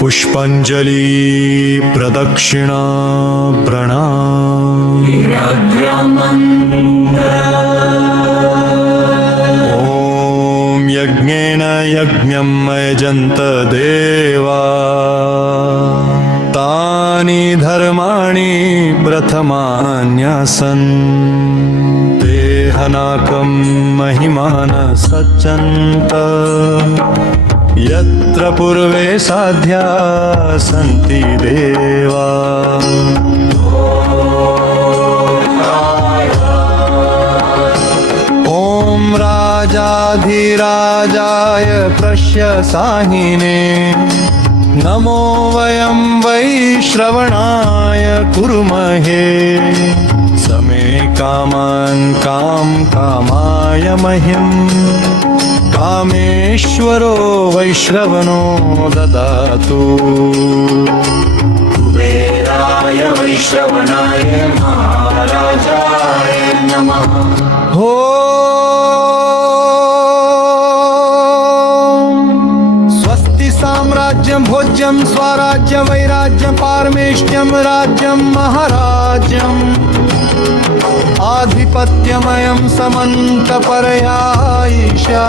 पुष्पांजलि प्रदक्षिणा प्रणाम। ॐ यज्ञेन यज्ञं यजन्त देवा तानि धर्माणि प्रथमान्यासन् देहनाकं महिमान सज्जन्त यत्र पूर्वे साध्या सन्ति देवा। ॐ राजाधिराजाय प्रश्यसाहिने नमो वयं वै श्रवणाय कुर्महे समे कामान् कामाय मह्यम् कामेश्वरो वैश्रवणो ददातु। कुबेराय वैश्रवणाय महाराजाय नमः। हो स्वस्ति साम्राज्यं भोज्यं स्वराज्यं वैराज्यं पारमेष्ट्यं राज्यं महाराज्यम् आधिपत्यमयं समन्तपरयायिषा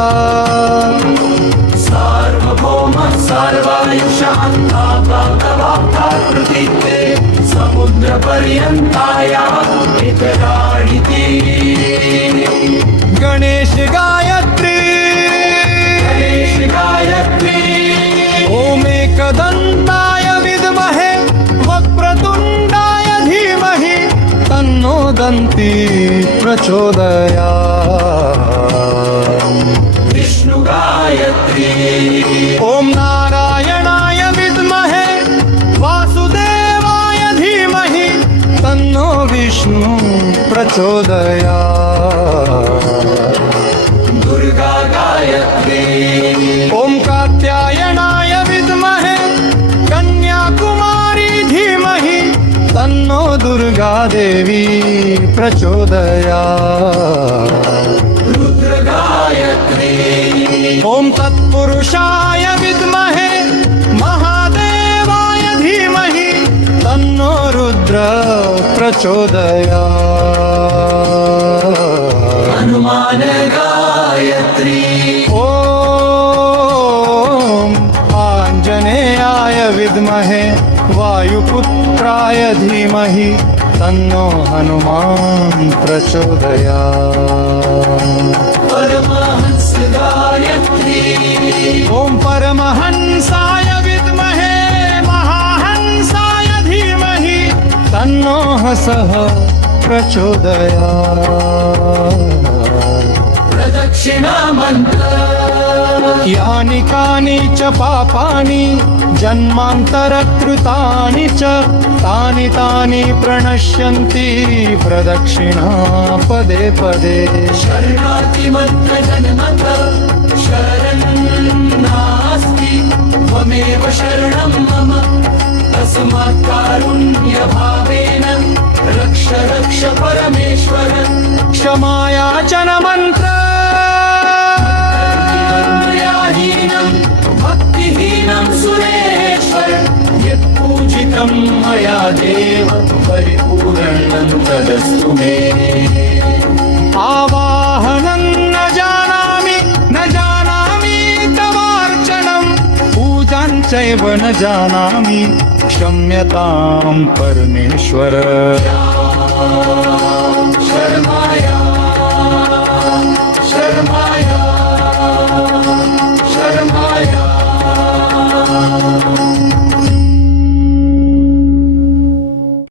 सार्वभौम सर्वायुषान्ताकृतित्वे समुद्रपर्यन्ताया पितराणिति। गणेश गायत्री गणेश गायत्री ॐ एकदन्ताय विद्महे वक्रतुण्डाय धीमहि तन्नो दन्ती प्रचोदयात्। विष्णु गायत्री ॐ नारायणाय विद्महे वासुदेवाय धीमहि तन्नो विष्णु प्रचोदयात्। दुर्गा गायत्री ॐ कात्यायनाय विद्महे कन्याकुमारी धीमहि तन्नो दुर्गा देवी प्रचोदयात्। रुद्र गायत्री ॐ तत्पुरुषाय विद्महे महादेवाय धीमहि तन्नो रुद्र प्रचोदयात्। हनुमान गायत्री ॐ आञ्जनेयाय विद्महे वायुपुत्राय धीमहि तन्नो हनुमान् प्रचोदयात्। परमहंस गायत्री ॐ परमहंसाय विद्महे महाहंसाय धीमहि तन्नो हंसः प्रचोदयात्। प्रदक्षिणा मंत्र यानि कानि च पापानि जन्मान्तरकृतानि च तानि प्रणश्यन्ति प्रदक्षिणा पदे पदे। शरणार्थी मंत्र जन्मत शरणं नास्ति त्वमेव शरणं मम तस्मात् कारुण्य भावेन रक्ष रक्ष परमेश्वर। क्षमायाचन मंत्र कर्मयाहीनं भक्तिहीनं सुरेश्वर यत्पूजितं मया देव परिपूर्णं तदस्तु मे। आवाहनं न जानामि तवार्चनं पूजां चैव न जानामि क्षम्यतां परमेश्वर। शर्माया